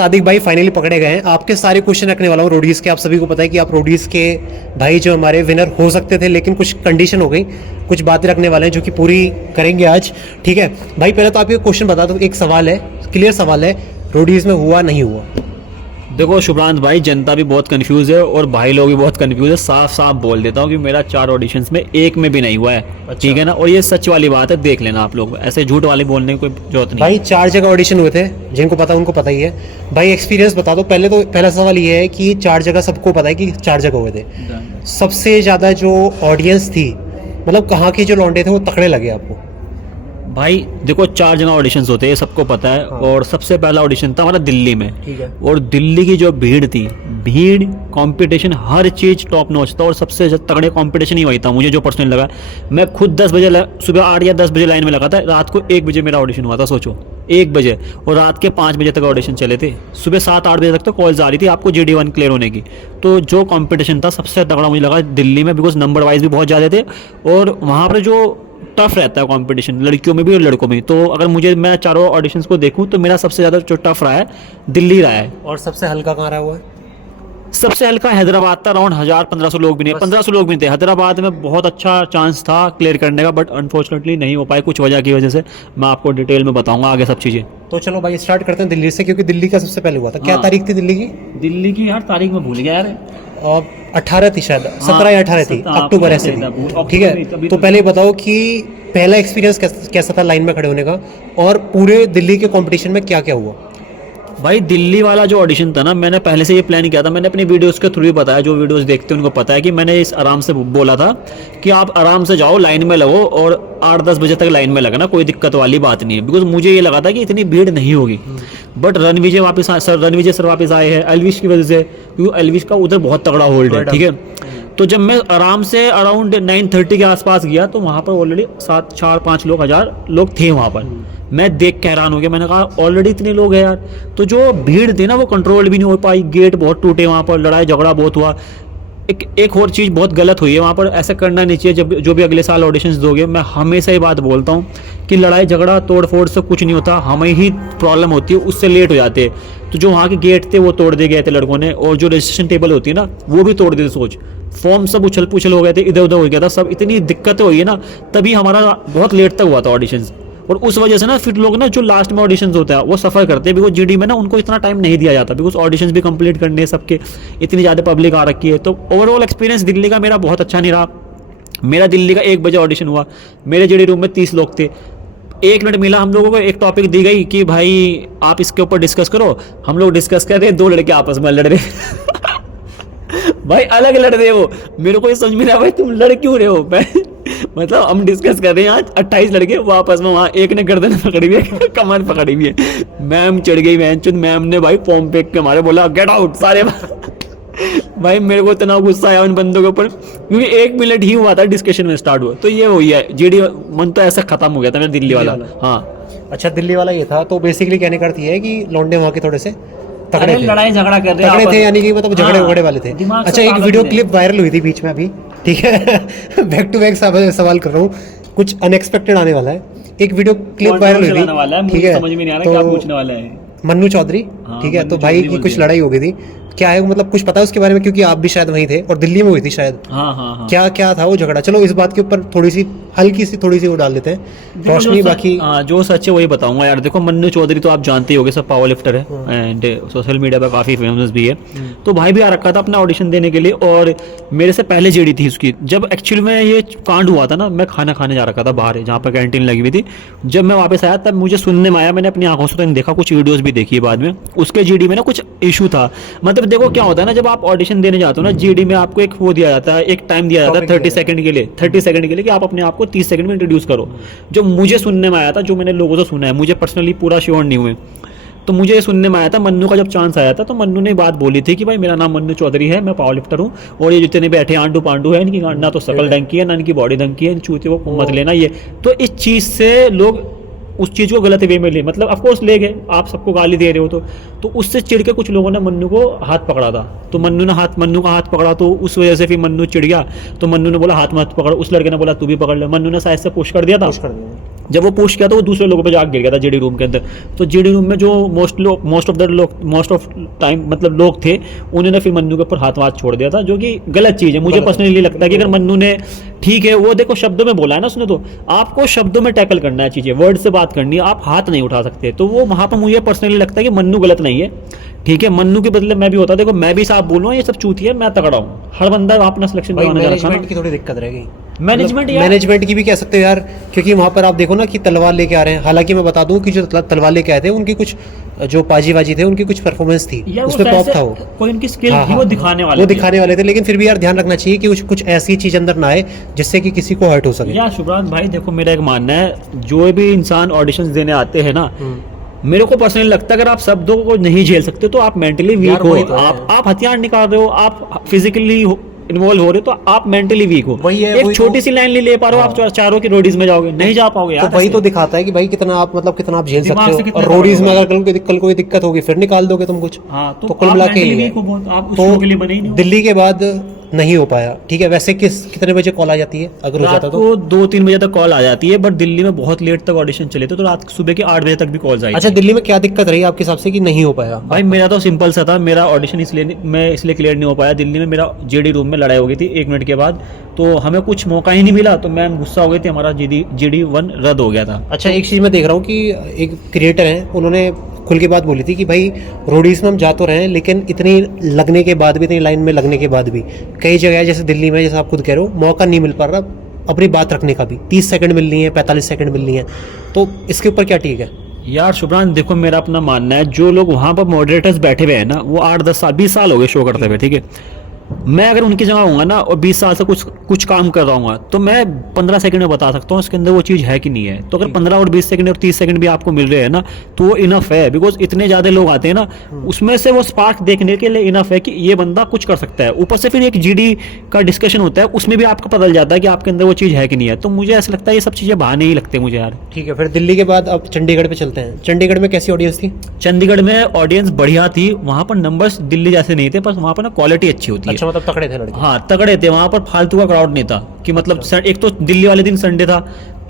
सादिक भाई फाइनली पकड़े गए हैं। आपके सारे क्वेश्चन रखने वाला हूँ रोडीज के। आप सभी को पता है कि आप रोडीज के भाई जो हमारे विनर हो सकते थे, लेकिन कुछ कंडीशन हो गई, कुछ बातें रखने वाले हैं जो कि पूरी करेंगे आज। ठीक है भाई, पहले तो आप ये क्वेश्चन बता दो। एक सवाल है, क्लियर सवाल है, रोडीज में हुआ नहीं हुआ? देखो शुभ्रांत भाई, जनता भी बहुत कंफ्यूज है और भाई लोग भी बहुत कंफ्यूज है। साफ साफ बोल देता हूँ कि मेरा 4 ऑडिशंस में एक में भी नहीं हुआ है। अच्छा। ठीक है ना, और ये सच वाली बात है, देख लेना आप लोग, ऐसे झूठ वाली बोलने की कोई जरूरत नहीं। भाई 4 जगह ऑडिशन हुए थे, जिनको पता उनको पता ही है। भाई एक्सपीरियंस बता दो पहले। तो पहला सवाल ये है कि 4 जगह सबको पता है कि 4 जगह हुए थे। सबसे ज़्यादा जो ऑडियंस थी, मतलब कहाँ के जो लौंडे थे वो तकड़े लगे आपको? भाई देखो, 4 जगह ऑडिशंस होते हैं, सबको पता है। हाँ। और सबसे पहला ऑडिशन था हमारा दिल्ली में। ठीक है। और दिल्ली की जो भीड़ थी, भीड़, कंपटीशन, हर चीज़ टॉप नॉच था और सबसे तगड़े कंपटीशन ही वही था। मुझे जो पर्सनल लगा, मैं खुद 10 बजे, सुबह 8 या 10 बजे लाइन में लगा था। रात को 1 बजे मेरा ऑडिशन हुआ था, सोचो 1 बजे, और रात के 5 बजे तक ऑडिशन चले थे। सुबह 7-8 बजे तक तो कॉल्स आ रही थी आपको GD1 क्लियर होने की। तो जो कंपटीशन था सबसे तगड़ा मुझे लगा दिल्ली में, बिकॉज नंबर वाइज भी बहुत ज़्यादा थे और वहाँ पर जो टफ रहता है कंपटीशन, लड़कियों में भी और लड़कों में भी। तो अगर मैं चारों ऑडिशंस को देखूं तो मेरा सबसे ज़्यादा जो टफ रहा है दिल्ली रहा है। और सबसे हल्का कहाँ रहा हुआ है? सबसे हल्का हैदराबाद था। अराउंड 1000-1500 लोग भी नहीं, 1500 लोग भी नहीं थे। हैदराबाद में बहुत अच्छा चांस था क्लियर करने का, बट अनफॉर्चुनेटली नहीं हो पाए कुछ वजह की वजह से। मैं आपको डिटेल में बताऊंगा आगे सब चीज़ें। तो चलो भाई स्टार्ट करते हैं दिल्ली से, क्योंकि दिल्ली का सबसे पहले हुआ था। क्या हाँ। तारीख थी दिल्ली की? दिल्ली की यार तारीख में भूल गया यार। 18 थी शायद, 17 या 18 थी, अक्टूबर ऐसे थी। ठीक है, तो पहले बताओ कि पहला एक्सपीरियंस कैसा था लाइन में खड़े होने का, और पूरे दिल्ली के कंपटीशन में क्या क्या हुआ? भाई दिल्ली वाला जो ऑडिशन था ना, मैंने पहले से ये प्लान किया था। मैंने अपनी वीडियोस के थ्रू ही बताया, जो वीडियोस देखते हैं उनको पता है कि मैंने इस आराम से बोला था कि आप आराम से जाओ, लाइन में लगो और 8-10 बजे तक लाइन में लगना, कोई दिक्कत वाली बात नहीं है। बिकॉज मुझे ये लगा था कि इतनी भीड़ नहीं होगी। बट रणविजय सर वापस आए हैं एल्विश की वजह से, क्योंकि एल्विश का उधर बहुत तगड़ा होल्ड है। ठीक है, तो जब मैं आराम से अराउंड 9:30 के आसपास गया तो वहाँ पर ऑलरेडी 4-5 लोग, 1000 लोग थे वहाँ पर। मैं देख के हैरान हो गया, मैंने कहा ऑलरेडी इतने लोग हैं यार। तो जो भीड़ थी ना वो कंट्रोल भी नहीं हो पाई, गेट बहुत टूटे, वहाँ पर लड़ाई झगड़ा बहुत हुआ। एक और चीज़ बहुत गलत हुई है वहाँ पर, ऐसा करना नहीं चाहिए। जब जो भी अगले साल ऑडिशंस दोगे, मैं हमेशा ये बात बोलता हूँ कि लड़ाई झगड़ा तोड़ फोड़ से कुछ नहीं होता, हमें ही प्रॉब्लम होती है, उससे लेट हो जाते हैं। तो जो वहाँ के गेट थे वो तोड़ दिए गए थे लड़कों ने, और जो रजिस्ट्रेशन टेबल होती है ना वो भी तोड़ दिए थे। सोच, फॉर्म सब उछल पुछल हो गए थे, इधर उधर हो गया था सब, इतनी दिक्कतें हुई है ना, तभी हमारा बहुत लेट तक हुआ था ऑडिशंस। और उस वजह से ना फिर लोग ना जो लास्ट में ऑडिशंस होता है वो सफ़र करते हैं, बिकॉज GD में ना उनको इतना टाइम नहीं दिया जाता, बिकॉज ऑडिशंस भी कंप्लीट करने सबके, इतनी ज़्यादा पब्लिक आ रखी है। तो ओवरऑल एक्सपीरियंस दिल्ली का मेरा बहुत अच्छा नहीं रहा। मेरा दिल्ली का 1 बजे ऑडिशन हुआ, मेरे GD रूम में 30 लोग थे। 1 मिनट मिला हम लोगों को, एक टॉपिक दी गई कि भाई आप इसके ऊपर डिस्कस करो। हम लोग डिस्कस कर रहे, 2 लड़के आपस में लड़ रहे भाई अलग लड़ रहे हो, मेरे को ये समझ में नहीं आया भाई तुम लड़ क्यों रहे हो। मतलब हम डिस्कस कर रहे हैं, आज 28 लड़के वो आपस में, वहाँ एक ने गर्दन पकड़ी हुई है, कमर पकड़ी हुई है। मैम चढ़ गई, मैम ने भाई फॉर्म फेंक के मारे, बोला गेट आउट सारे भाई मेरे को इतना गुस्सा आया उन बंदों के ऊपर, क्योंकि 1 मिनट ही हुआ था डिस्कशन में स्टार्ट हुआ। तो ये हुई है GD मन, तो ऐसा खत्म हो गया था मेरा दिल्ली वाला। हाँ अच्छा, दिल्ली वाला ये था। तो बेसिकली कहने का अर्थ ये है कि लौंडे वहाँ के थोड़े से तगड़े थे, लड़ाई झगड़ा कर रहे तगड़े थे, यानी कि मतलब झगड़े वगड़े वाले थे। अच्छा, एक वीडियो क्लिप वायरल हुई थी बीच में अभी, ठीक है बैक टू बैक सवाल कर रहा हूँ, कुछ अनएक्सपेक्टेड आने वाला है। एक वीडियो क्लिप वायरल हुई थी, ठीक है, समझ में नहीं आ रहा क्या पूछने वाला है। मन्नू चौधरी, ठीक है, तो भाई की कुछ लड़ाई हो गई थी, क्या है मतलब कुछ पता है उसके बारे में? क्योंकि आप भी शायद वहीं थे और दिल्ली में हुई थी शायद। हाँ। क्या क्या था वो झगड़ा? चलो इस बात के ऊपर थोड़ी सी हल्की सी थोड़ी सी वो डाल देते हैं रोशनी। बाकी जो सच है वही बताऊंगा यार। देखो मन्नू चौधरी तो आप जानते ही होगे, सब पावर लिफ्टर है एंड सोशल मीडिया पर काफी फेमस भी है। तो भाई भी आ रखा था अपना ऑडिशन देने के लिए, और मेरे से पहले GD थी उसकी। जब एक्चुअल में ये कांड हुआ था ना, मैं खाना खाने जा रखा था बाहर, जहाँ पर कैंटीन लगी हुई थी। जब मैं वापस आया तब मुझे सुनने में आया, मैंने अपनी आंखों से तो नहीं देखा, कुछ वीडियोस भी देखी बाद में, उसके GD में ना कुछ इशू था। मतलब देखो क्या होता है ना, जब आप ऑडिशन देने जाते हो ना GD में, आपको एक वो दिया जाता है, एक टाइम दिया जाता है 30 सेकंड के लिए, 30 सेकंड के लिए कि आप अपने आप को 30 सेकंड में इंट्रोड्यूस करो। जो मुझे सुनने में आया था, जो मैंने लोगों से सुना है, मुझे पर्सनली पूरा श्योर नहीं हुए, तो मुझे ये सुनने में आया था मन्नू का जब चांस आया था तो मन्नू ने बात बोली थी कि भाई मेरा नाम मन्नू चौधरी है, मैं पावर लिफ्टर हूँ, और ये जितने बैठे आंडू पांडू है, इनकी ना तो शकल ढंग की है ना इनकी बॉडी ढंग की है, इन चूते को मत लेना ये। तो इस चीज़ से लोग उस चीज़ को गलत वे में ले, मतलब ऑफकोर्स ले गए, आप सबको गाली दे रहे हो तो उससे चिढ़ के कुछ लोगों ने मन्नू को हाथ पकड़ा था। तो मन्नू का हाथ पकड़ा, तो उस वजह से फिर मन्नू चिढ़ गया। तो मन्नू ने बोला हाथ मत पकड़, उस लड़के ने बोला तू भी पकड़ ले, मन्नू ने शायद से पुश कर दिया था। जब वो पुश किया तो वो दूसरे लोगों पे जाके गिर गया था जीडी रूम के अंदर। तो जीडी रूम में जो मोस्ट ऑफ टाइम मतलब लोग थे, उन्होंने फिर मन्नू के ऊपर हाथ छोड़ दिया था, जो कि गलत चीज़ है। मुझे पर्सनली लगता है कि अगर मन्नू ने, ठीक है वो देखो शब्दों में बोला है ना उसने, तो आपको शब्दों में टैकल करना है चीज़ें, वर्ड से बात करनी है, आप हाथ नहीं उठा सकते। तो वो वहाँ पर मुझे पर्सनली लगता है कि मन्नू गलत नहीं है, ठीक है। मन्नू के बदले मैं भी होता, देखो मैं भी साफ बोलूँ ये सब चूती है, मैं तगड़ा हूँ, हर बंदा अपना सिलेक्शन मैनेजमेंट की थोड़ी दिक्कत रह गई, मैनेजमेंट की भी कह सकते हो यार, क्योंकि वहाँ पर आप देखो ना कि तलवार लेके आ रहे हैं। हालांकि मैं बता दूं कि जो तलवार लेके आए थे उनकी कुछ जो पाजीबाजी थे, उनकी कुछ परफॉर्मेंस थी, उसमें टॉप था वो, कोई उनकी स्किल थी, वो दिखाने वाले थे। लेकिन फिर भी यार ध्यान रखना चाहिए कि कुछ ऐसी चीज अंदर ना आए जिससे कि किसी को हर्ट हो सके। यार शुभ्रांत भाई देखो, मेरा एक मानना है, जो भी इंसान ऑडिशंस देने आते हैं ना, मेरे को पर्सनली लगता है अगर आप शब्दों को नहीं झेल सकते तो आप मेंटली वीक हो। आप हथियार निकाल रहे हो, आप फिजिकली इन्वॉल्व हो रहे हो, तो आप मेंटली वीक हो। एक छोटी सी लाइन ले पा रहे हो, आप चारों की रोडीज में जाओगे, नहीं जा पाओगे यार। तो वही तो दिखाता है कि भाई कितना आप मतलब कितना आप झेल सकते हो। और रोडीज में अगर कल कोई दिक्कत होगी फिर निकाल दोगे तुम कुछ। तो कुल मिला के दिल्ली के बाद नहीं हो पाया, ठीक है। वैसे कितने बजे कॉल आ जाती है अगर हो जाता तो? 2-3 बजे तक कॉल आ जाती है, बट दिल्ली में बहुत लेट तक ऑडिशन चले थे, तो रात सुबह के 8 बजे तक भी कॉल्स आई। अच्छा, दिल्ली में क्या दिक्कत रही आपके हिसाब से कि नहीं हो पाया? भाई मेरा तो सिंपल सा था, मेरा ऑडिशन इसलिए क्लियर नहीं हो पाया। दिल्ली में मेरा जेडी रूम में लड़ाई हो गई थी 1 मिनट के बाद, तो हमें कुछ मौका ही नहीं मिला, तो मैम गुस्सा हो गई थी, हमारा GD1 रद्द हो गया था। अच्छा, एक चीज़ मैं देख रहा हूँ कि एक क्रिएटर हैं, उन्होंने खुल के बात बोली थी कि भाई रोडीज में हम जा तो रहे हैं, लेकिन इतनी लगने के बाद भी, इतनी लाइन में लगने के बाद भी कई जगह जैसे दिल्ली में, जैसे आप खुद कह रहे हो, मौका नहीं मिल पा रहा अपनी बात रखने का भी। 30 सेकंड मिलनी है, 45 सेकंड मिलनी है, तो इसके ऊपर क्या ठीक है? यार शुभ्रांत देखो, मेरा अपना मानना है, जो लोग वहाँ पर मॉडरेटर्स बैठे हुए हैं ना, वो 8-10 साल 20 साल हो गए शो करते हुए, ठीक है। मैं अगर उनकी जगह होऊंगा ना और 20 साल से कुछ काम कर रहा हूँ, तो मैं 15 सेकंड में बता सकता हूँ इसके अंदर वो चीज़ है कि नहीं है। तो अगर 15 और 20 सेकंड और 30 सेकंड भी आपको मिल रहे हैं ना, तो वो इनफ है, बिकॉज इतने ज़्यादा लोग आते हैं ना, उसमें से वो स्पार्क देखने के लिए इनफ है कि ये बंदा कुछ कर सकता है। ऊपर से फिर एक GD का डिस्कशन होता है, उसमें भी आपको पता चल जाता है कि आपके अंदर वो चीज़ है कि नहीं है। तो मुझे ऐसा लगता है ये सब चीज़ें बहाने ही लगते हैं मुझे यार। ठीक है, फिर दिल्ली के बाद अब चंडीगढ़ पे चलते हैं। चंडीगढ़ में कैसी ऑडियंस थी? चंडीगढ़ में ऑडियंस बढ़िया थी, वहाँ पर नंबर्स दिल्ली जैसे नहीं थे, बस वहाँ पर ना क्वालिटी अच्छी होती है। अच्छा, मतलब तगड़े थे लड़के? हाँ तगड़े थे, वहाँ पर फालतू का क्राउड नहीं था कि मतलब एक तो दिल्ली वाले दिन संडे था,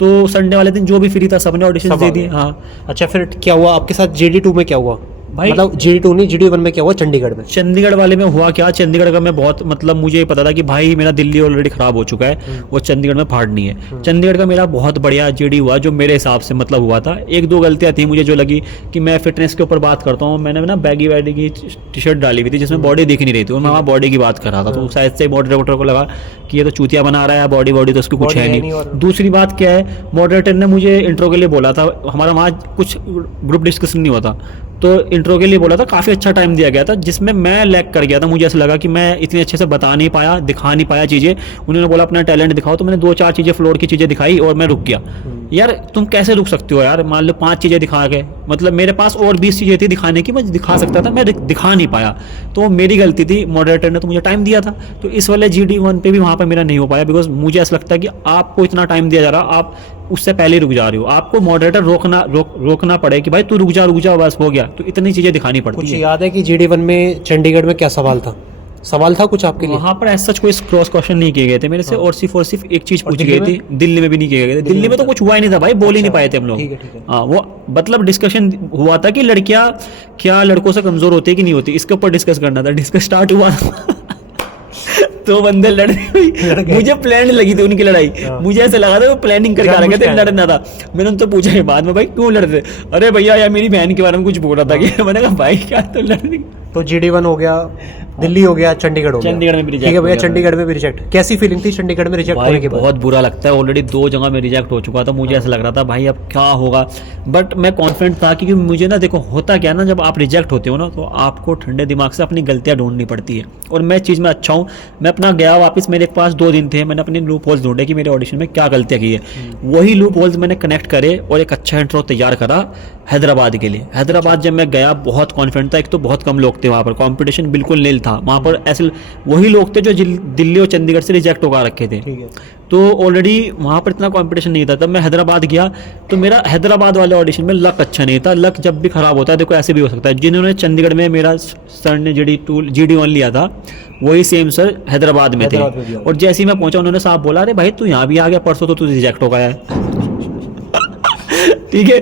तो संडे वाले दिन जो भी फ्री था सबने ऑडिशन दे दिए। हाँ। अच्छा, फिर क्या हुआ आपके साथ? GD2 में क्या हुआ भाई? मतलब GD2 नहीं, GD1 में क्या हुआ चंडीगढ़ में? चंडीगढ़ वाले में हुआ क्या, चंडीगढ़ का मैं बहुत मतलब मुझे पता था कि भाई मेरा दिल्ली ऑलरेडी खराब हो चुका है, वो चंडीगढ़ में फाड़नी है। चंडीगढ़ का मेरा बहुत बढ़िया GD हुआ, जो मेरे हिसाब से मतलब हुआ था। 1-2 गलतियां थी मुझे जो लगी कि मैं फिटनेस के ऊपर बात करता हूँ, मैंने ना बैगी वैगी की टी-शर्ट डाली हुई थी जिसमें बॉडी दिख नहीं रही थी, और मैं वहाँ बॉडी की बात कर रहा था, तो शायद से मॉडरेटर को लगा कि ये तो चूतिया बना रहा है, बॉडी तो उसकी कुछ है नहीं। दूसरी बात क्या है, मॉडरेटर ने मुझे इंट्रो के लिए बोला था, हमारा वहाँ कुछ ग्रुप डिस्कशन नहीं होता, तो इंट्रो के लिए बोला था, काफ़ी अच्छा टाइम दिया गया था, जिसमें मैं लैग कर गया था। मुझे ऐसा लगा कि मैं इतने अच्छे से बता नहीं पाया, दिखा नहीं पाया चीज़ें। उन्होंने बोला अपना टैलेंट दिखाओ, तो मैंने 2-4 चीज़ें फ्लोर की चीज़ें दिखाई और मैं रुक गया। यार तुम कैसे रुक सकते हो यार? मान लो 5 चीज़ें दिखा के, मतलब मेरे पास और 20 चीज़ें थी दिखाने की, मैं दिखा सकता था, मैं दिखा नहीं पाया, तो मेरी गलती थी। मॉडरेटर ने तो मुझे टाइम दिया था, तो इस वाले GD1 पे भी वहाँ पर मेरा नहीं हो पाया, बिकॉज मुझे ऐसा लगता है कि आपको इतना टाइम दिया जा रहा, आप उससे पहले रुक जा रहे हो, आपको मॉडरेटर रोकना पड़े कि भाई तू रुक जा, बस हो गया। तो इतनी चीज़ें दिखानी पड़ती है। कुछ याद है कि GD1 में चंडीगढ़ में क्या सवाल था कुछ आपके लिए? वहाँ पर ऐसा कोई क्रॉस क्वेश्चन नहीं किए गए थे मेरे से, और सिर्फ एक चीज पूछी गई थी। दिल्ली में भी नहीं किए गए थे, दिल्ली में तो कुछ हुआ ही नहीं था भाई, बोल ही नहीं पाए थे हम लोग। हाँ, वो मतलब डिस्कशन हुआ था कि लड़कियां क्या लड़कों से कमजोर होती है कि नहीं होती, इसके ऊपर डिस्कस करना था। डिस्कस स्टार्ट हुआ तो बंदे लड़ रहे, मुझे प्लान लगी थी उनकी लड़ाई, मुझे ऐसा लगा था वो प्लानिंग करके आ रहे थे, लड़ना था। मैंने उनसे पूछा है बाद में, भाई क्यों लड़ रहे? अरे भैया यार मेरी बहन के बारे में कुछ बोल रहा था कि मैंने कहा भाई क्या तो लड़ रही। तो GD1 हो गया, दिल्ली हो गया, चंडीगढ़ हो गया। चंडीगढ़ में भी रिजेक्ट, ठीक है भैया, चंडीगढ़ में भी रिजेक्ट। कैसी फीलिंग थी चंडीगढ़ में रिजेक्ट होने के बाद? बहुत बुरा लगता है, ऑलरेडी 2 जगह में रिजेक्ट हो चुका था, मुझे ऐसा लग रहा था भाई अब क्या होगा, बट मैं कॉन्फिडेंट था क्योंकि मुझे ना देखो होता क्या ना, जब आप रिजेक्ट होते हो ना तो आपको ठंडे दिमाग से अपनी गलतियां ढूंढनी पड़ती है, और मैं चीज़ में अच्छा हूँ। मैं अपना गया वापस, मेरे पास 2 दिन थे, मैंने अपने लूप होल्स ढूंढे कि मेरे ऑडिशन में क्या गलतियाँ की है, वही लूप होल्स मैंने कनेक्ट करे और एक अच्छा इंट्रो तैयार करा हैदराबाद के लिए। हैदराबाद जब मैं गया बहुत कॉन्फिडेंट था, एक तो बहुत कम लोग थे वहाँ पर, कंपटीशन बिल्कुल नील था वहाँ पर, ऐसे वही लोग थे जो दिल्ली और चंडीगढ़ से रिजेक्ट होकर रखे थे, तो ऑलरेडी वहाँ पर इतना कंपटीशन नहीं था। तब मैं हैदराबाद गया, तो मेरा हैदराबाद वाले ऑडिशन में लक अच्छा नहीं था। लक जब भी खराब होता है, देखो ऐसे भी हो सकता है, जिन्होंने चंडीगढ़ में मेरा सर ने GD1 लिया था, वही सेम सर हैदराबाद में थे, और जैसे ही मैं पहुंचा उन्होंने साहब बोला, अरे भाई तू यहाँ भी आ गया, परसों तो तू रिजेक्ट हो गया है। ठीक है।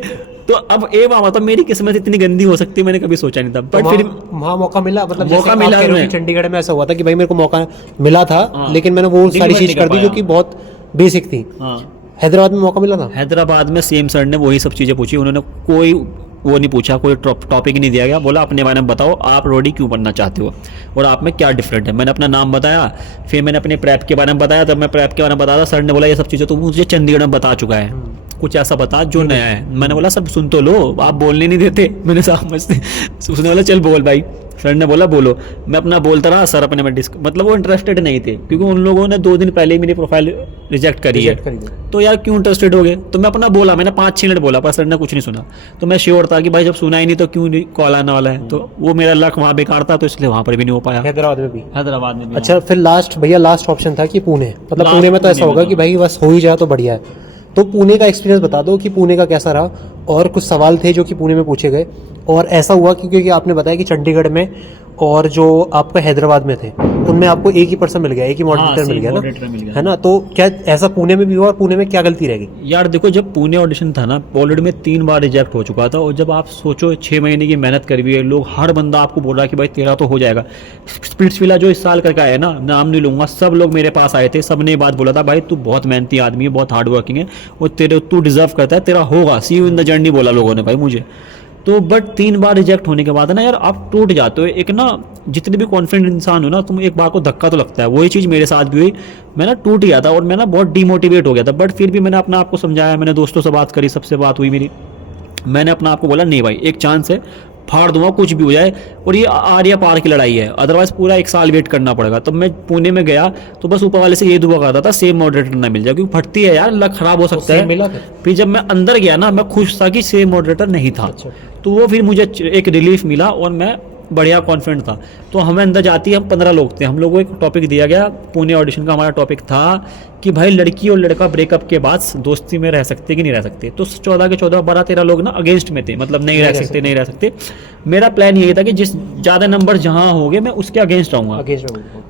तो अब एक बात बताओ, मेरी किस्मत इतनी गंदी हो सकती है मैंने कभी सोचा नहीं था, बट तो फिर वहाँ मौका मिला, मतलब मौका जैसे आप मिला कह रहे हो कि हमें। चंडीगढ़ में ऐसा हुआ था कि भाई मेरे को मौका मिला था, हाँ। लेकिन मैंने वो सारी Deliver चीज नहीं कर कर दी जो पाया। कि बहुत बेसिक थी। हाँ, हैदराबाद में मौका मिला था। हैदराबाद में सीएम सर ने वही सब चीज़ें पूछी, उन्होंने कोई वो नहीं पूछा, कोई टॉपिक नहीं दिया गया, बोला अपने बारे में बताओ आप रोडी क्यों बनना चाहते हो और आप में क्या डिफरेंट है। मैंने अपना नाम बताया, फिर मैंने अपने प्रेप के बारे में बताया, तब मैं प्रेप के बारे में बताया, सर ने बोला ये सब चीज़ें तो मुझे चंडीगढ़ में बता चुका है, कुछ ऐसा बता जो नया है। मैंने बोला सब सुन तो लो, आप बोलने नहीं देते, मैंने साफ मस्ती। उसने बोला चल बोल भाई, सर ने बोला बोलो, मैं अपना बोलता रहा, सर अपने में मतलब वो इंटरेस्टेड नहीं थे, क्योंकि उन लोगों ने 2 दिन पहले ही मेरी प्रोफाइल रिजेक्ट करी है, तो यार क्यों इंटरेस्टेड हो गए। तो मैं अपना बोला, मैंने 5-6 मिनट बोला, पर सर ने कुछ नहीं सुना। तो मैं श्योर था कि भाई जब सुना ही नहीं तो क्यों कॉल आने वाला है, तो वो मेरा लक वहाँ बेकार था, तो इसलिए वहाँ पर भी नहीं हो पाया। हैदराबाद में भी। हैदराबाद में भी। अच्छा, फिर लास्ट भैया लास्ट ऑप्शन था कि पुणे, मतलब Last पुणे में तो ऐसा पुणे होगा में कि भाई बस हो ही जाए तो बढ़िया है। तो पुणे का एक्सपीरियंस बता दो कि पुणे का कैसा रहा, और कुछ सवाल थे जो कि पुणे में पूछे गए, और ऐसा हुआ कि क्योंकि आपने बताया कि चंडीगढ़ में और जो आपका हैदराबाद में थे उनमें आपको एक ही पर्सन मिल गया, एक ही मॉडरेटर मिल गया ना, है ना। तो क्या ऐसा पुणे में भी हुआ, और पुणे में क्या गलती रह गई? यार देखो, जब पुणे ऑडिशन था ना, ऑलरेडी में 3 बार रिजेक्ट हो चुका था, और जब आप सोचो 6 महीने की मेहनत करी हुई है, लोग हर बंदा आपको बोल रहा है कि भाई तेरा तो हो जाएगा। स्पिट्सविला जो इस साल करके आया ना, नाम नहीं लूंगा, सब लोग मेरे पास आए थे, सब ने ये बात बोला था भाई तू बहुत मेहनती आदमी है, बहुत हार्ड वर्किंग है, और तेरे तू डिजर्व करता है, तेरा होगा, सी यू इन द जर्नी बोला लोगों ने भाई मुझे। तो बट 3 बार रिजेक्ट होने के बाद ना यार आप टूट जाते हो। एक ना जितने भी कॉन्फिडेंट इंसान हो ना, तुम एक बार को धक्का तो लगता है, वही चीज़ मेरे साथ भी हुई। मैं ना टूट गया था और मैं ना बहुत डीमोटिवेट हो गया था, बट फिर भी मैंने अपना आप को समझाया, मैंने दोस्तों से बात करी, सबसे बात हुई मेरी, मैंने अपना आप को बोला नहीं भाई एक चांस है, फाड़ दूंगा कुछ भी हो जाए, और ये आर्या पार की लड़ाई है, अदरवाइज पूरा 1 साल वेट करना पड़ेगा। तब मैं पुणे में गया तो बस ऊपर वाले से ये दुआ करता था सेम मॉडरेटर ना मिल जाए, क्योंकि फटती है यार, लक खराब हो सकता है। मिला था? फिर जब मैं अंदर गया ना, मैं खुश था कि सेम मॉडरेटर नहीं था, अच्छा। तो वो फिर मुझे एक रिलीफ मिला और मैं बढ़िया कॉन्फिडेंट था। तो हमें अंदर जाती है, हम 15 लोग थे, हम लोगों को एक टॉपिक दिया गया, पुणे ऑडिशन का हमारा टॉपिक था कि भाई लड़की और लड़का ब्रेकअप के बाद दोस्ती में रह सकते कि नहीं रह सकते। तो 14 के 14 12-13 लोग ना अगेंस्ट में थे, मतलब नहीं रह सकते, नहीं रह सकते। मेरा प्लान यही था कि जिस ज़्यादा नंबर जहाँ होंगे मैं उसके अगेंस्ट रहूँगा,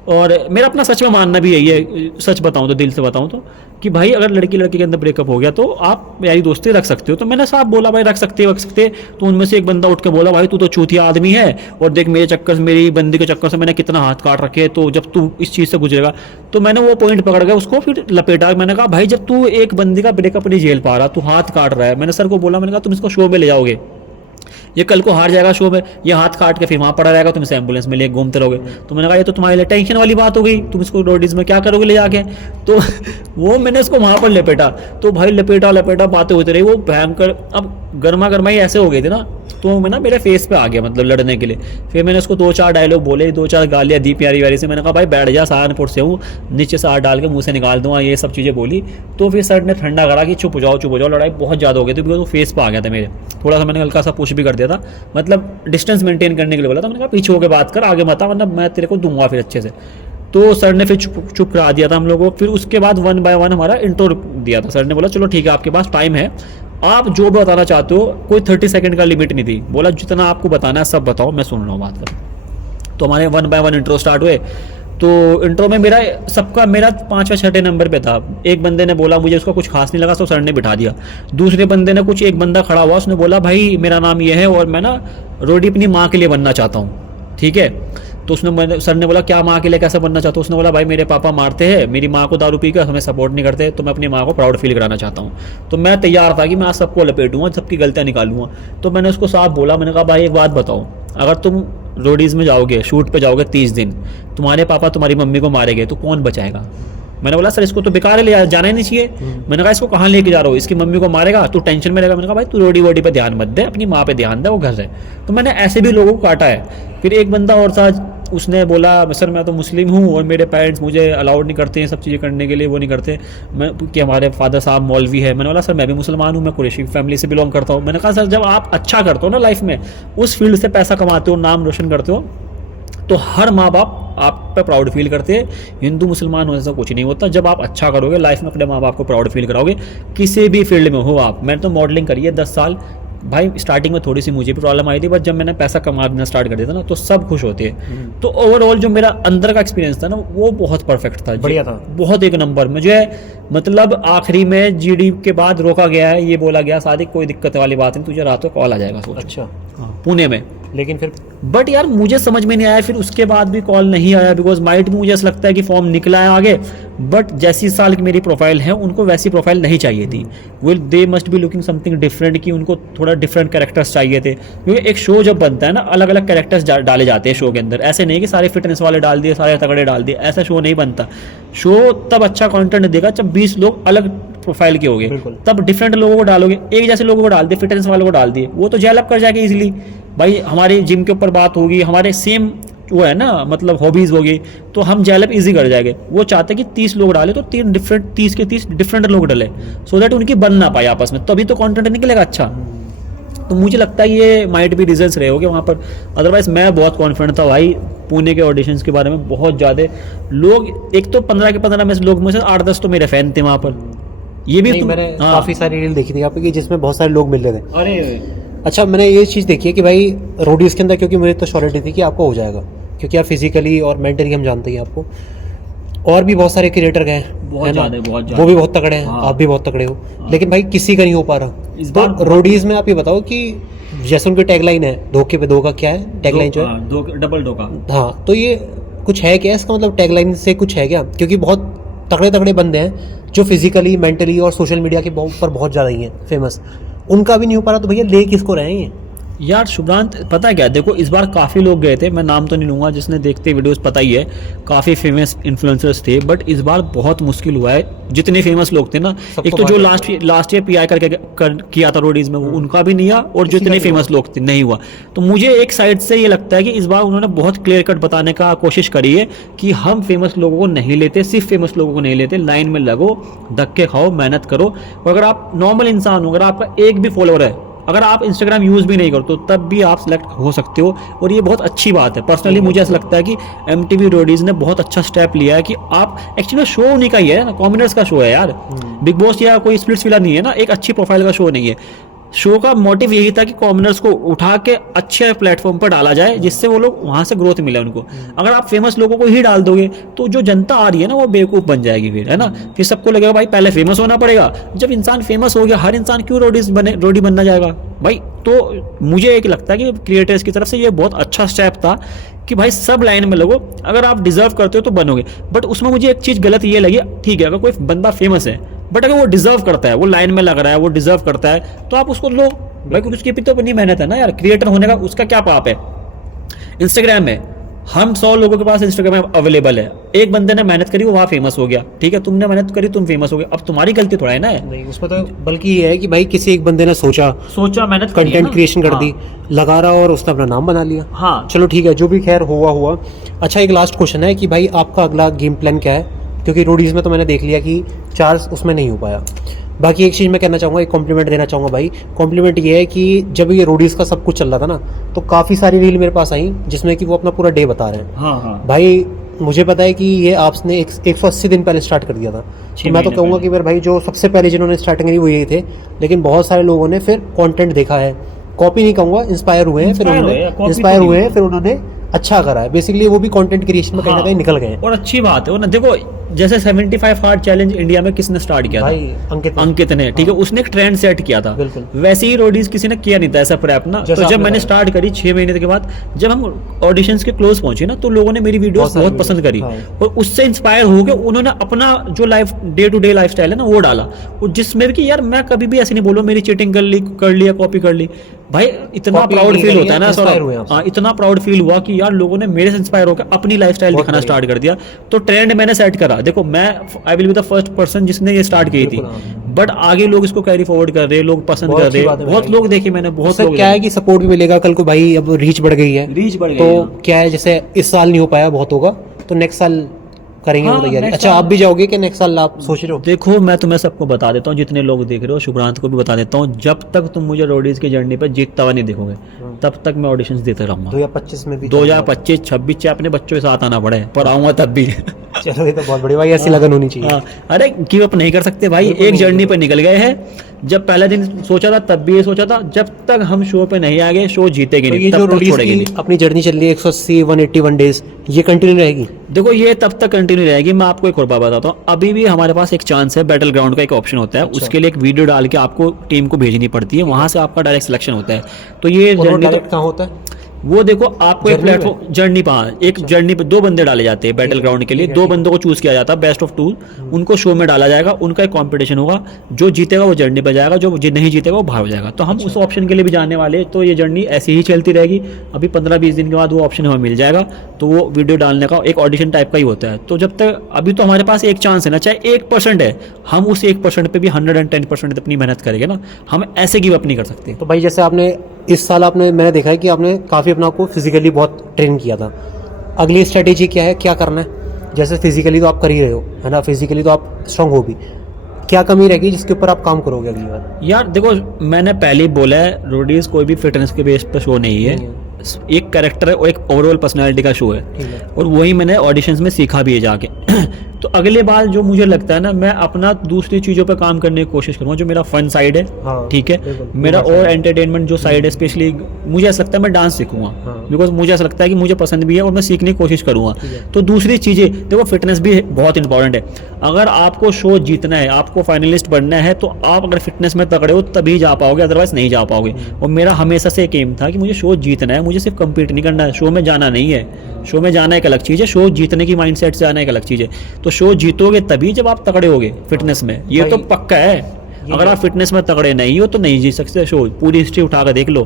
और मेरा अपना सच में मानना भी यही है, सच बताऊं तो, दिल से बताऊं तो, कि भाई अगर लड़की लड़के के अंदर ब्रेकअप हो गया तो आप यारी दोस्ती रख सकते हो। तो मैंने साफ बोला भाई रख सकते। तो उनमें से एक बंदा उठ के बोला भाई तू तो चूतिया आदमी है, और देख मेरे चक्कर से, मेरी बंदी के चक्कर से मैंने कितना हाथ काट रखे, तो जब तू इस चीज़ से गुजरेगा। तो मैंने वो पॉइंट पकड़ गया, उसको फिर लपेटा। मैंने कहा भाई जब तू एक बंदी का ब्रेकअप नहीं झेल पा रहा, तू हाथ काट रहा है, मैंने सर को बोला, मैंने कहा तुम इसको शो में ले जाओगे, ये कल को हार जाएगा शो में, ये हाथ काट के फिर वहाँ पड़ा रहेगा, तुम इसे एम्बुलेंस में ले घूमते रहोगे। तो मैंने कहा ये तो तुम्हारे लिए टेंशन वाली बात हो गई, तुम इसको रोडीज में क्या करोगे ले जाके। तो वो मैंने इसको वहाँ पर लपेटा, तो भाई लपेटा बातें होती रही, वो भयंकर। अब गर्मा गर्माई ऐसे हो गई थी ना, तो मैं ना मेरे फेस पे आ गया, मतलब लड़ने के लिए। फिर मैंने उसको 2-4 डायलॉग बोले, 2-4 गालियाँ दी प्यारी व्यारी से। मैंने कहा भाई बैठ जा, सहारनपुर से हूँ, नीचे से हाथ डाल के मुँह से निकाल दूंगा, ये सब चीज़ें बोली। तो फिर सर ने ठंडा करा कि चुप हो जाओ, लड़ाई बहुत ज़्यादा हो गई थी, बिकॉज वो फेस पे आ गया था मेरे। थोड़ा सा मैंने हल्का सा पुश भी कर दिया था, मतलब डिस्टेंस मेंटेन करने के लिए बोला था। मैंने कहा पीछे होकर बात कर, आगे मत आ, वरना मैं तेरे को दूंगा फिर अच्छे से। तो सर ने फिर चुप करा दिया था हम लोगों को। फिर उसके बाद 1 by 1 हमारा इंट्रो दिया था। सर ने बोला चलो ठीक है, आपके पास टाइम है, आप जो भी बताना चाहते हो, कोई 30 सेकंड का लिमिट नहीं थी। बोला जितना आपको बताना है सब बताओ, मैं सुन रहा हूँ बात कर। तो हमारे 1 by 1 इंट्रो स्टार्ट हुए। तो इंट्रो में मेरा 5वें 6ठे नंबर पे था। एक बंदे ने बोला मुझे उसका कुछ खास नहीं लगा, तो सर ने बिठा दिया। दूसरे बंदे ने एक बंदा खड़ा हुआ, उसने बोला भाई मेरा नाम ये है और मैं ना रोडी अपनी माँ के लिए बनना चाहता हूँ, ठीक है। तो सर ने बोला क्या माँ के लिए कैसे बनना चाहता हूँ। उसने बोला भाई मेरे पापा मारते हैं, मेरी माँ को दारू पी कर हमें सपोर्ट नहीं करते, तो मैं अपनी माँ को प्राउड फील कराना चाहता हूँ। तो मैं तैयार था कि मैं आज सबको लपेटूंगा, सबकी गलतियाँ निकालूंगा। तो मैंने उसको साफ बोला, मैंने कहा भाई एक बात बताओ, अगर तुम रोडीज़ में जाओगे, शूट पे जाओगे 30 दिन, तुम्हारे पापा तुम्हारी मम्मी को मारेंगे, तो कौन बचाएगा। मैंने बोला सर इसको तो बेकार ले जाना ही नहीं चाहिए। मैंने कहा इसको कहाँ लेके जा रहा हो, इसकी मम्मी को मारेगा, तू टेंशन में रहेगा। मैंने कहा भाई तू रोडी वोडी पे ध्यान मत दे, अपनी माँ पे ध्यान दे, वो घर है। तो मैंने ऐसे भी लोगों को काटा है। फिर एक बंदा और था, उसने बोला सर मैं तो मुस्लिम हूँ और मेरे पेरेंट्स मुझे अलाउड नहीं करते हैं सब चीज़ें करने के लिए, वो नहीं करते, मैं कि हमारे फादर साहब मौलवी है। मैंने बोला सर मैं भी मुसलमान हूँ, मैं कुरैशी फैमिली से बिलोंग करता हूँ। मैंने कहा सर जब आप अच्छा करते हो ना लाइफ में, उस फील्ड से पैसा कमाते हो, नाम रोशन करते हो, तो हर माँ बाप आप पे प्राउड फील करते हैं। हिंदू मुसलमान होने से कुछ नहीं होता। जब आप अच्छा करोगे लाइफ में, अपने माँ बाप को प्राउड फील कराओगे, किसी भी फील्ड में हो आप। मैंने तो मॉडलिंग करी है 10 साल, भाई स्टार्टिंग में थोड़ी सी मुझे भी प्रॉब्लम आई थी, बट जब मैंने पैसा कमाना स्टार्ट कर दिया था ना तो सब खुश होते हैं। तो ओवरऑल जो मेरा अंदर का एक्सपीरियंस था ना वो बहुत परफेक्ट था, बढ़िया था। बहुत एक नंबर। मुझे मतलब आखिरी में जीडी के बाद रोका गया है, ये बोला गया सादिक कोई दिक्कत वाली बात नहीं, तुझे रात को कॉल आ जाएगा, सोच। अच्छा, हाँ, पुणे में। लेकिन फिर बट यार मुझे समझ में नहीं आया, फिर उसके बाद भी कॉल नहीं आया, बिकॉज माइट में मुझे ऐसा लगता है कि फॉर्म निकला है आगे, बट जैसी साल की मेरी प्रोफाइल है उनको वैसी प्रोफाइल नहीं चाहिए थी। Will they must be looking something different, कि उनको थोड़ा डिफरेंट कैरेक्टर्स चाहिए थे, क्योंकि एक शो जब बनता है ना अलग अलग कैरेक्टर्स डाले जाते हैं शो के अंदर। ऐसे नहीं कि सारे फिटनेस वाले डाल दिए, सारे तगड़े डाल दिए, ऐसा शो नहीं बनता। शो तब अच्छा कंटेंट देगा जब 20 लोग अलग प्रोफाइल के होंगे, तब डिफरेंट लोगों को डालोगे। एक जैसे लोगों को डाल दिए, फिटनेस वालों को डाल दिए, वो तो जेल अप कर जाएगा इजीली। भाई हमारे जिम के ऊपर बात होगी, हमारे सेम वो है ना, मतलब हॉबीज होगी, तो हम जेल अप इजी कर जाएंगे। वो चाहते हैं कि 30 लोग डाले तो 30 के 30 डिफरेंट लोग डाले, सो दैट उनकी बन ना पाए आपस में, तभी तो कंटेंट निकलेगा अच्छा। तो मुझे लगता है ये माइट भी रीजंस रहे होंगे वहाँ पर। अदरवाइज मैं बहुत कॉन्फिडेंट था भाई पुणे के ऑडिशंस के बारे में। बहुत ज़्यादा लोग, एक तो 15 के 15 में से लोग में से 8-10 तो मेरे फैन थे वहाँ पर। ये भी मैंने काफी सारी रील देखी थी आपकी जिसमें बहुत सारे लोग मिल रहे थे। अरे अच्छा, मैंने ये चीज़ देखी है कि भाई रोडीज के अंदर, क्योंकि मुझे तो श्योरिटी थी कि आपको हो जाएगा, क्योंकि आप फिजिकली और मेंटली हम जानते हैं आपको। और भी बहुत सारे क्रिएटर गए हैं, बहुत ज़्यादा, वो भी बहुत तगड़े हैं। हाँ। आप भी बहुत तगड़े हो। हाँ। लेकिन भाई किसी का नहीं हो पा रहा इस बार। तो रोडीज में आप ये बताओ कि जैसे उनकी टैगलाइन है धोखे पे धोखा, क्या है टैगलाइन जो है? डबल धोखा। हाँ, तो ये कुछ है क्या इसका मतलब, टैगलाइन से कुछ है क्या? क्योंकि बहुत तगड़े तगड़े बंदे हैं जो फिजिकली मेंटली और सोशल मीडिया के ऊपर बहुत ज़्यादा ही हैं फेमस, उनका भी नहीं हो पा रहा, तो भैया ले किसको रहे हैं? यार शुभ्रांत पता है क्या, देखो इस बार काफ़ी लोग गए थे, मैं नाम तो नहीं लूँगा, जिसने देखते वीडियोस पता ही है, काफ़ी फेमस इन्फ्लुएंसर्स थे, बट इस बार बहुत मुश्किल हुआ है। जितने फेमस लोग थे ना, एक तो जो लास्ट ईयर पीआई करके किया था रोडीज में, वो उनका भी नहीं हुआ, और जितने फेमस लोग थे नहीं हुआ। तो मुझे एक साइड से ये लगता है कि इस बार उन्होंने बहुत क्लियर कट बताने का कोशिश करी है कि हम फेमस लोगों को नहीं लेते, सिर्फ फेमस लोगों को नहीं लेते, लाइन में लगो, धक्के खाओ, मेहनत करो। और अगर आप नॉर्मल इंसान हो, अगर आपका एक भी फॉलोअर है, अगर आप इंस्टाग्राम यूज़ भी नहीं करते हो, तब भी आप सिलेक्ट हो सकते हो, और ये बहुत अच्छी बात है। पर्सनली मुझे ऐसा लगता है कि MTV रोडीज ने बहुत अच्छा स्टेप लिया है कि आप एक्चुअली शो उन्हीं का ही है ना, कॉमनर्स का शो है यार, बिग बॉस या कोई स्प्लिट्सविला नहीं है ना, एक अच्छी प्रोफाइल का शो नहीं है। शो का मोटिव यही था कि कॉमनर्स को उठा के अच्छे प्लेटफॉर्म पर डाला जाए, जिससे वो लोग वहां से ग्रोथ मिले उनको। अगर आप फेमस लोगों को ही डाल दोगे तो जो जनता आ रही है ना वो बेवकूफ़ बन जाएगी फिर, है ना। फिर सबको लगेगा भाई पहले फेमस होना पड़ेगा। जब इंसान फेमस हो गया, हर इंसान क्यों रोडी बनना जाएगा भाई। तो मुझे एक लगता है कि क्रिएटर्स की तरफ से ये बहुत अच्छा स्टेप था कि भाई सब लाइन में लगो, अगर आप डिजर्व करते हो तो बनोगे। बट उसमें मुझे एक चीज़ गलत ये लगी, ठीक है अगर कोई बंदा फेमस है, बट अगर वो डिजर्व करता है, वो लाइन में लग रहा है, वो डिजर्व करता है, तो आप उसको लो भाई, कुछ उसकी भी तो अपनी मेहनत है ना यार। क्रिएटर होने का उसका क्या पाप है। इंस्टाग्राम में हम 100 लोगों के पास इंस्टाग्राम अवेलेबल है, एक बंदे ने मेहनत करी वो वहाँ फेमस हो गया, ठीक है, तुमने मेहनत करी तुम फेमस हो गए, अब तुम्हारी गलती थोड़ा है ना। नहीं, उसमें तो बल्कि ये है कि भाई किसी एक बंदे ने सोचा मेहनत, कंटेंट क्रिएशन कर दी, लगा रहा और उसने अपना नाम बना लिया। हाँ चलो ठीक है, जो भी खैर हुआ। अच्छा, एक लास्ट क्वेश्चन है कि भाई आपका अगला गेम प्लान क्या है? क्योंकि रोडीज में तो मैंने देख लिया कि 4 उसमें नहीं हो पाया। बाकी एक चीज़ मैं कहना चाहूँगा, एक कॉम्प्लीमेंट देना चाहूँगा भाई। कॉम्प्लीमेंट ये है कि जब ये रोडीज का सब कुछ चल रहा था ना, तो काफ़ी सारी रील मेरे पास आई जिसमें कि वो अपना पूरा डे बता रहे हैं। हाँ। भाई मुझे पता है कि ये आपने 180 दिन पहले स्टार्ट कर दिया था, तो मैं तो कहूँगा कि मेरे भाई जो सबसे पहले जिन्होंने स्टार्टिंग करी वो यही थे, लेकिन बहुत सारे लोगों ने फिर कंटेंट देखा है, कॉपी नहीं कहूँगा, इंस्पायर हुए हैं, फिर उन्होंने अच्छा करा है। बेसिकली वो भी कंटेंट क्रिएशन में कहीं ना कहीं निकल गए हैं। और अच्छी बात है वो ना। देखो जैसे 75 हार्ड चैलेंज इंडिया में किसने स्टार्ट किया भाई था? अंकित ने, ठीक है, उसने एक ट्रेंड सेट किया था। वैसे ही रोडीज किसी ने किया नहीं था ऐसा प्रैप ना। तो जब मैंने स्टार्ट करी 6 महीने के बाद, जब हम ऑडिशंस के क्लोज पहुंचे ना, तो लोगों ने मेरी वीडियोस बहुत पसंद करी, और उससे इंस्पायर होकर उन्होंने अपना जो life day to day lifestyle है ना वो डाला, जिसमें कि यार मैं कभी भी ऐसे नहीं बोलूँ मेरी चीटिंग कर ली या कॉपी कर ली। भाई इतना प्राउड फील होता है ना, इतना प्राउड फील हुआ कि यार लोगों ने मेरे से इंस्पायर होकर अपनी लाइफस्टाइल दिखाना स्टार्ट कर दिया। तो ट्रेंड मैंने सेट करा। देखो मैं I will be the first person जिसने ये स्टार्ट की थी, बट आगे लोग इसको कैरी फॉरवर्ड कर रहे हैं, लोग पसंद कर रहे हैं, बहुत लोग देखे मैंने, बहुत लोग। क्या है कि सपोर्ट भी मिलेगा कल को भाई, अब रीच बढ़ गई है, तो क्या है जैसे इस साल नहीं हो पाया, बहुत होगा तो नेक्स्ट साल करेंगे वो तैयारी। अच्छा, आप भी जाओगे कि नेक्स्ट साल आप सोच रहे हो? देखो मैं तुम्हें सबको बता देता हूँ, जितने लोग देख रहे हो, शुभ्रांत को भी बता देता हूँ, जब तक तुम मुझे रोडीज की जर्नी पर जीतता हुआ नहीं देखोगे तब तक मैं ऑडिशंस देते रहूंगा। 2025 में भी, 2025, 26 चाहे अपने बच्चों के साथ आना पड़े, पर आऊंगा तब भी। चलो ये तो बहुत बड़ी भाई, ऐसी लगन होनी चाहिए। हाँ, अरे गिव अप नहीं कर सकते भाई, एक जर्नी पर निकल गए हैं। जब पहला दिन सोचा था तब भी ये सोचा था, जब तक हम शो पे नहीं आ गए शो जीतेगी तो नहीं, ये जो तब तक रोडीज छोड़ेगी की नहीं। अपनी जर्नी चल रही है 180 181 डेज, ये कंटिन्यू रहेगी? देखो ये तब तक कंटिन्यू रहेगी। मैं आपको एक और बात बताता हूँ, अभी भी हमारे पास एक चांस है, बैटल ग्राउंड का एक ऑप्शन होता है, उसके लिए एक वीडियो डाल के आपको टीम को भेजनी पड़ती है, वहां से आपका डायरेक्ट सिलेक्शन होता है। तो ये और वो जर्नी डायरेक्ट कहाँ होता है? वो देखो आपको एक जर्नी में? प्लेटफॉर्म जर्नी पर एक जर्नी पे 2 बंदे डाले जाते हैं बैटल ग्राउंड के लिए, 2 बंदों को चूज किया जाता है बेस्ट ऑफ 2, उनको शो में डाला जाएगा, उनका एक कंपटीशन होगा, जो जीतेगा वो जर्नी पे जाएगा, जो नहीं जीतेगा वो बाहर हो जाएगा। तो हम उस ऑप्शन के लिए भी जाने वाले हैं, तो ये जर्नी ऐसी ही चलती रहेगी। अभी 15-20 दिन के बाद वो ऑप्शन हमें मिल जाएगा, तो वो वीडियो डालने का एक ऑडिशन टाइप का ही होता है। तो जब तक अभी तो हमारे पास एक चांस है ना, चाहे 1% है, हम उस 1% पे भी 110% अपनी मेहनत करेंगे ना, हम ऐसे गिव अप नहीं कर सकते। तो भाई जैसे आपने इस साल मैंने देखा है कि आपने काफ़ी अपना आपको फिजिकली बहुत ट्रेन किया था, अगली स्ट्रेटेजी क्या है, क्या करना है? जैसे फिजिकली तो आप कर ही रहे हो, है ना, फिजिकली तो आप स्ट्रांग हो भी, क्या कमी रहेगी जिसके ऊपर आप काम करोगे अगली बार? यार देखो, मैंने पहले ही बोला है, रोडीज कोई भी फिटनेस के बेस पे शो नहीं है, एक कैरेक्टर है और एक ओवरऑल पर्सनालिटी का शो है, और वही मैंने ऑडिशंस में सीखा भी है जाके। तो अगले बार जो मुझे लगता है ना, मैं अपना दूसरी चीज़ों पे काम करने की कोशिश करूँगा, जो मेरा फन साइड है, हाँ, ठीक है, बिल्कुल, मेरा और एंटरटेनमेंट जो साइड है, स्पेशली मुझे ऐसा लगता है मैं डांस सीखूंगा, बिकॉज मुझे ऐसा लगता है कि मुझे पसंद भी है और मैं सीखने की कोशिश करूंगा। तो दूसरी चीज़ें देखो, फिटनेस भी बहुत इंपॉर्टेंट है। अगर आपको शो जीतना है, आपको फाइनलिस्ट बनना है, तो आप अगर फिटनेस में तगड़े हो तभी जा पाओगे, अदरवाइज नहीं जा पाओगे। और मेरा हमेशा से एक एम था कि मुझे शो जीतना है, मुझे सिर्फ कम्पीट नहीं करना है, शो में जाना नहीं है। शो में जाना एक अलग चीज़ है, शो जीतने की माइंडसेट से आना एक अलग चीज़ है। तो शो जीतोगे तभी जब आप तगड़े होगे फिटनेस में, ये तो पक्का है। अगर आप फिटनेस में तगड़े नहीं हो तो नहीं जीत सकते शो। पूरी हिस्ट्री उठा कर देख लो,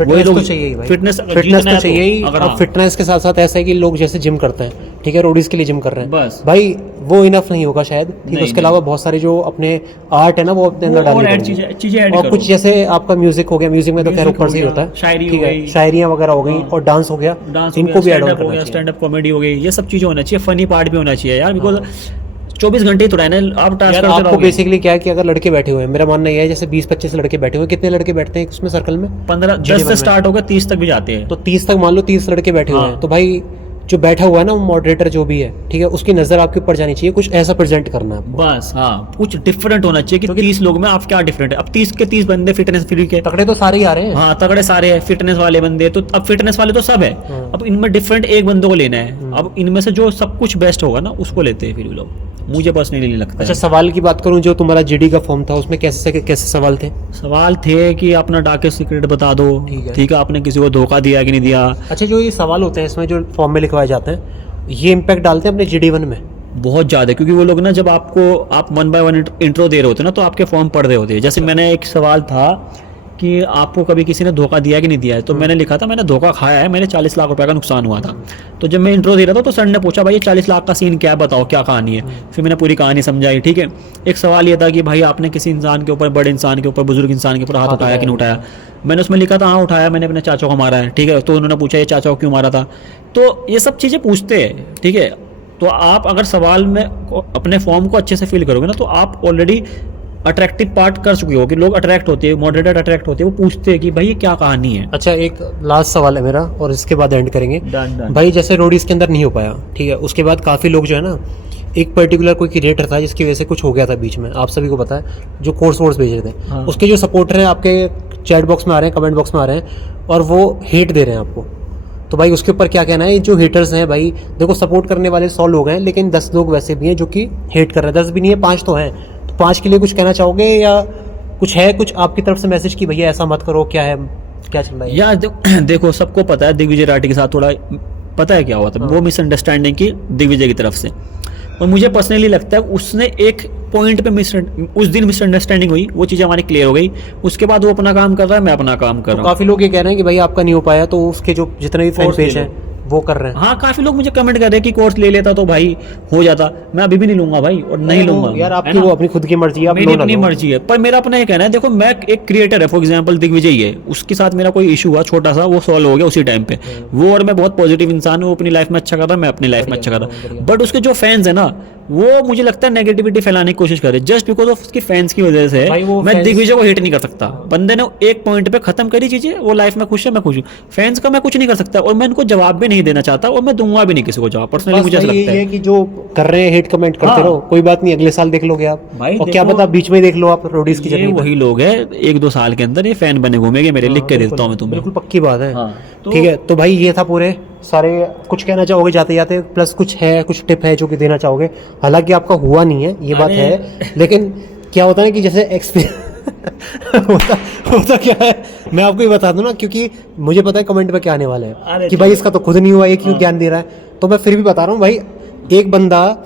वही लोग चाहिए भाई, फिटनेस तो चाहिए ही। अगर अब फिटनेस के साथ साथ ऐसा है कि लोग जैसे जिम करते हैं, ठीक है, रोडीज के लिए जिम कर रहे हैं, बस भाई वो इनफ नहीं होगा शायद, ठीक है। उसके अलावा बहुत सारे जो अपने आर्ट है ना, वो अपने अंदर डालनी पड़ेगी। चीजें ऐड और करो। कुछ जैसे आपका म्यूजिक हो गया, म्यूजिक में तो खैर ऊपर से ही होता है, शायरी ठीक हो है, गई, शायरियाँ वगैरह हो गई, और डांस हो गया, इनको भी ऐड ऑन करना चाहिए। स्टैंड अप कॉमेडी हो गई, ये सब चीजें होना चाहिए, फनी पार्ट भी होना चाहिए यार, बिकॉज 24 घंटे ही तो रहना है, आप टास्क करते आपको रहोगे। बेसिकली क्या है कि अगर लड़के बैठे हुए हैं, मेरा मानना यह है, जैसे 20-25 लड़के बैठे हुए हैं, कितने लड़के बैठते हैं उसमें सर्कल में? 10 से स्टार्ट होकर 30 तक भी जाते हैं। तो 30 तक मान लो, 30 लड़के बैठे हुए हैं, तो भाई जो बैठा हुआ है ना, मॉडरेटर जो भी है, ठीक है, उसकी नजर आपके ऊपर जानी चाहिए, कुछ ऐसा प्रेजेंट करना है आपको। बस हाँ, कुछ डिफरेंट होना चाहिए कि 30 लोग में आप क्या डिफरेंट है। अब 30 के 30 बंदे फिटनेस फ्री के, तगड़े तो सारे ही आ रहे हैं। हाँ तगड़े सारे हैं, फिटनेस वाले बंदे, तो अब फिटनेस वाले तो सब है, अब इनमें डिफरेंट एक बंदों को लेना है। अब इनमें से जो सब कुछ बेस्ट होगा ना, उसको लेते हैं फिर लोग, मुझे पर्सनली नहीं लगता। अच्छा, सवाल की बात करूं, जो तुम्हारा जीडी का फॉर्म था उसमें कैसे सवाल थे? सवाल थे कि अपना डार्केस्ट सीक्रेट बता दो, ठीक है, आपने किसी को धोखा दिया कि नहीं दिया। अच्छा, जो ये सवाल होते हैं इसमें जो फॉर्म में लिखवाए जाते हैं, ये इम्पैक्ट डालते हैं अपने GD1 में? बहुत ज़्यादा, क्योंकि वो लोग ना जब आप 1 by 1 इंट्रो दे रहे होते हैं ना, तो आपके फॉर्म पढ़ रहे होते हैं। जैसे मैंने एक सवाल था कि आपको कभी किसी ने धोखा दिया कि नहीं दिया है, तो मैंने लिखा था मैंने धोखा खाया है, मेरे 40 लाख रुपए का नुकसान हुआ था। तो जब मैं इंट्रो दे रहा था तो सर ने पूछा भाई ये 40 लाख का सीन क्या है, बताओ क्या कहानी है। फिर मैंने पूरी कहानी समझाई, ठीक है। एक सवाल ये था कि भाई आपने किसी इंसान के ऊपर, बड़े इंसान के ऊपर, बुजुर्ग इंसान के ऊपर हाथ उठाया कि नहीं उठाया। मैंने उसमें लिखा था हाँ उठाया, मैंने अपने चाचा को मारा है, ठीक है। तो उन्होंने पूछा ये चाचा को क्यों मारा था। तो ये सब चीज़ें पूछते हैं, ठीक है। तो आप अगर सवाल में अपने फॉर्म को अच्छे से फिल करोगे ना, तो आप ऑलरेडी अट्रैक्टिव पार्ट कर चुके हो कि लोग अट्रैक्ट होते हैं, मॉडरेटर अट्रैक्ट होते हैं, वो पूछते हैं कि भाई ये क्या कहानी है। अच्छा, एक लास्ट सवाल है मेरा और इसके बाद एंड करेंगे। डन। भाई जैसे रोडीज के अंदर नहीं हो पाया, ठीक है, उसके बाद काफ़ी लोग जो है ना, एक पर्टिकुलर कोई क्रिएटर था जिसकी वजह से कुछ हो गया था बीच में, आप सभी को पता है, जो कोर्स भेज रहे थे, हाँ। उसके जो सपोर्टर हैं आपके चैट बॉक्स में आ रहे हैं, कमेंट बॉक्स में आ रहे हैं, और वो हेट दे रहे हैं आपको। तो भाई उसके ऊपर क्या कहना है? जो हेटर्स हैं भाई, देखो सपोर्ट करने वाले 100 लोग हैं, लेकिन 10 लोग वैसे भी हैं जो कि हेट कर रहे हैं। 10 भी नहीं है, 5 तो हैं। तो 5 के लिए कुछ कहना चाहोगे, या कुछ है कुछ आपकी तरफ से मैसेज कि भैया ऐसा मत करो, क्या है, क्या चल रहा है? यार देखो सबको पता है दिग्विजय राठी के साथ थोड़ा पता है क्या हुआ था, वो मिसअंडरस्टैंडिंग की दिग्विजय की तरफ से। और मुझे पर्सनली लगता है उसने एक पॉइंट पे उस दिन मिसअंडरस्टैंडिंग हुई, वो चीज़ हमारी क्लियर हो गई। उसके बाद वो अपना काम कर रहा है, मैं अपना काम कर रहा हूँ। काफ़ी लोग ये कह रहे हैं कि भाई आपका नहीं हो पाया, तो उसके जो जितने भी फैन पेज हैं वो कर रहे हैं। हाँ, काफी लोग मुझे कमेंट कर रहे हैं कि कोर्स ले लेता तो भाई हो जाता। मैं अभी भी नहीं लूंगा भाई, और नहीं लूंगा यार, आपकी वो अपनी खुद की मर्जी है, आप मेरी अपनी मर्जी है। पर मेरा अपना ये कहना है, देखो मैं एक क्रिएटर है, फॉर एग्जांपल दिग्विजय है, उसके साथ मेरा कोई इशू हुआ छोटा सा, वो सॉल्व हो गया उसी टाइम पे। वो और मैं बहुत पॉजिटिव इंसान हूँ, वो अपनी लाइफ में अच्छा कर रहा है, मैं अपनी लाइफ में अच्छा कर रहा हूँ। बट उसके जो फैंस है ना, वो मुझे लगता है नेगेटिविटी फैलाने की कोशिश करे जस्ट बिकॉज ऑफ उसकी फैंस की वजह से। भाई वो मैं fans- दिग्विजय को हेट नहीं कर सकता, बंदे ने एक पॉइंट पे खत्म करी चीजें, वो लाइफ में खुश है, मैं खुश हूँ। फैंस का मैं कुछ नहीं कर सकता और मैं इनको जवाब भी नहीं देना चाहता और मैं दूंगा भी नहीं किसी को जवाब, पर्सनली बस मुझे ऐसा भाई लगता यही है। है कि जो कर रहे हैं हेट कमेंट करते हाँ। रहो, कोई बात नहीं, अगले साल देख लोगे आप, भाई और क्या देखो, पता बीच में देख लो आप रोडीज की ये जर्नी पे। वही लोग हैं 1-2 साल के अंदर ये फैन बने घूमेंगे मेरे, लिख के बिल्कुल, देता हूँ मैं तुम्हें। बिल्कुल पक्की बात है। हाँ, तो- ठीक है, तो भाई ये था पूरे सारे, कुछ कहना चाहोगे जाते जाते, प्लस कुछ है, कुछ टिप है जो कि देना चाहोगे? हालांकि आपका हुआ नहीं है ये बात अरे- है, लेकिन क्या होता है ना कि जैसे एक्सपीरियंस होता क्या है, मैं आपको ये बता दूं ना, क्योंकि मुझे पता है कमेंट में क्या आने वाले हैं अरे कि भाई इसका तो खुद नहीं हुआ, ये क्यों हाँ। ज्ञान दे रहा है। तो मैं फिर भी बता रहा हूँ भाई, एक बंदा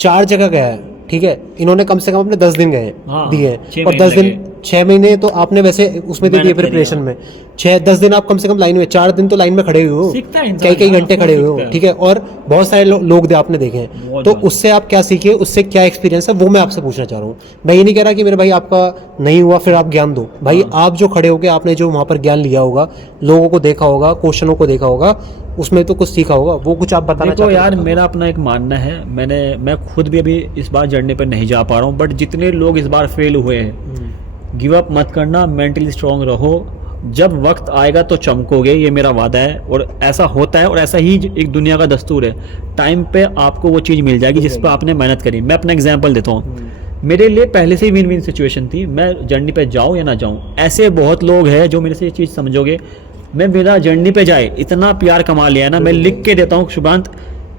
4 जगह गया है, ठीक है, इन्होंने कम से कम अपने 10 दिन गए हाँ, दिए 6 और महीने 10 दिन लगे। 6 महीने तो आपने वैसे उसमें दे दिए मेहनत करी, प्रिपरेशन हाँ। में, 6-10 दिन आप कम से कम लाइन में, 4 दिन तो लाइन में खड़े हुए हो, सीखता है इंसान, कई हाँ, घंटे खूब खड़े हुए हो, सीखता है। ठीक है, और बहुत सारे लोग आपने देखे हैं, बहुत तो ज़्यादा। उससे आप क्या सीखे, उससे क्या एक्सपीरियंस है, वो मैं आपसे पूछना चाह रहा हूँ। मैं ये नहीं कह रहा कि मेरे भाई आपका नहीं हुआ फिर आप ज्ञान दो, भाई आप जो खड़े होगे, आपने जो वहाँ पर ज्ञान लिया होगा, लोगों को देखा होगा, क्वेश्चनों को देखा होगा, उसमें तो कुछ सीखा होगा, वो कुछ आप बताना देखो चाहते हो? यार, मेरा अपना एक मानना है, मैं खुद भी अभी इस बार जर्नी पर नहीं जा पा रहा हूँ, बट जितने लोग इस बार फेल हुए हैं, गिव अप मत करना, मेंटली स्ट्रांग रहो, जब वक्त आएगा तो चमकोगे, ये मेरा वादा है और ऐसा होता है और ऐसा ही एक दुनिया का दस्तूर है। टाइम पे आपको वो चीज़ मिल जाएगी जिस पर आपने मेहनत करी। मैं अपना एग्जांपल देता हूँ, मेरे लिए पहले से ही विन विन सिचुएशन थी, मैं जर्नी पे जाऊँ या ना जाऊँ। ऐसे बहुत लोग हैं जो मेरे से ये चीज़ समझोगे, मैं बिना जर्नी पे जाए इतना प्यार कमा लिया है ना, मैं लिख के देता हूँ शुभांत,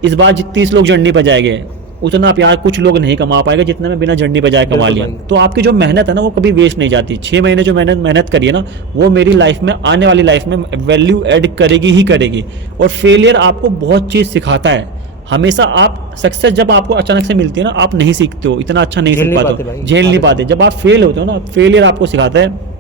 इस बार 30 लोग जर्नी पे जाएंगे, उतना प्यार कुछ लोग नहीं कमा पाएगा जितना मैं बिना जर्नी पे जाए कमा बिल्कुल लिया। भाई। तो आपकी जो मेहनत है ना वो कभी वेस्ट नहीं जाती। 6 महीने जो मैंने मेहनत करी है ना, वो मेरी लाइफ में, आने वाली लाइफ में वैल्यू ऐड करेगी ही करेगी। और फेलियर आपको बहुत चीज़ सिखाता है। हमेशा आप सक्सेस जब आपको अचानक से मिलती है ना, आप नहीं सीखते हो, इतना अच्छा नहीं झेल सीख नहीं पाते पाते हो, भाई। झेल नहीं पाते। जब आप फेल होते हो ना, फेलियर आपको सिखाता है।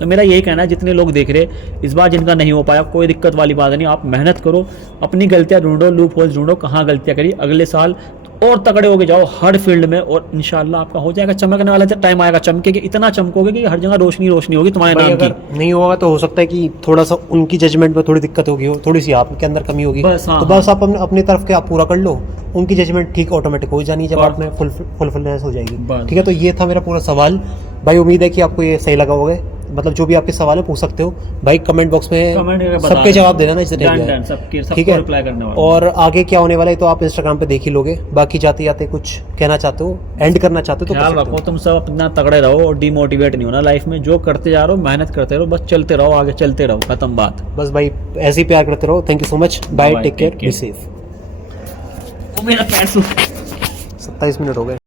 तो मेरा यही कहना है, जितने लोग देख रहे इस बार जिनका नहीं हो पाया, कोई दिक्कत वाली बात नहीं, आप मेहनत करो, अपनी गलतियां ढूंढो, लूप होल्स ढूंढो, कहाँ गलतियां करी, अगले साल और तगड़े होके जाओ हर फील्ड में, और इंशाल्लाह आपका हो जाएगा। चमकने वाला टाइम आएगा, चमकेगे, इतना चमकोगे कि हर जगह रोशनी रोशनी होगी तुम्हारे भाई नाम अगर की। नहीं होगा तो हो सकता है कि थोड़ा सा उनकी जजमेंट में थोड़ी दिक्कत होगी, थोड़ी सी आपके अंदर कमी होगी, बस, हाँ, तो बस आप अपनी तरफ के आप पूरा कर लो, उनकी जजमेंट ठीक ऑटोमेटिक हो जानी है, जब बस। आप में फुलफिलनेस हो जाएगी। बस। ठीक है, तो ये था मेरा पूरा सवाल भाई, उम्मीद है कि आपको ये सही लगा होगा। मतलब जो भी आपके सवाल है पूछ सकते हो भाई, कमेंट बॉक्स में कमेंट करके बता सबके देना। जवाब देना ना, जितने डन, भी डन, आए। सबके- सबको ठीक है, reply करने वाला हूँ। और आगे क्या होने वाला है तो आप इंस्टाग्राम पे देख ही लोगे। बाकी जाते जाते कुछ कहना चाहते हो, एंड करना चाहते हो तो कर ख्याल सकते रखो, हो। तुम सब अपना तगड़े रहो और डिमोटिवेट नहीं होना लाइफ में। जो करते जा रहे हो, मेहनत करते रहो, बस चलते रहो, आगे चलते रहो, खत्म बात। बस भाई ऐसे ही प्यार करते रहो। Thank you so much, bye, Bye, take care, take be care. Safe. वो मेरा पैर 27 मिनट हो गए।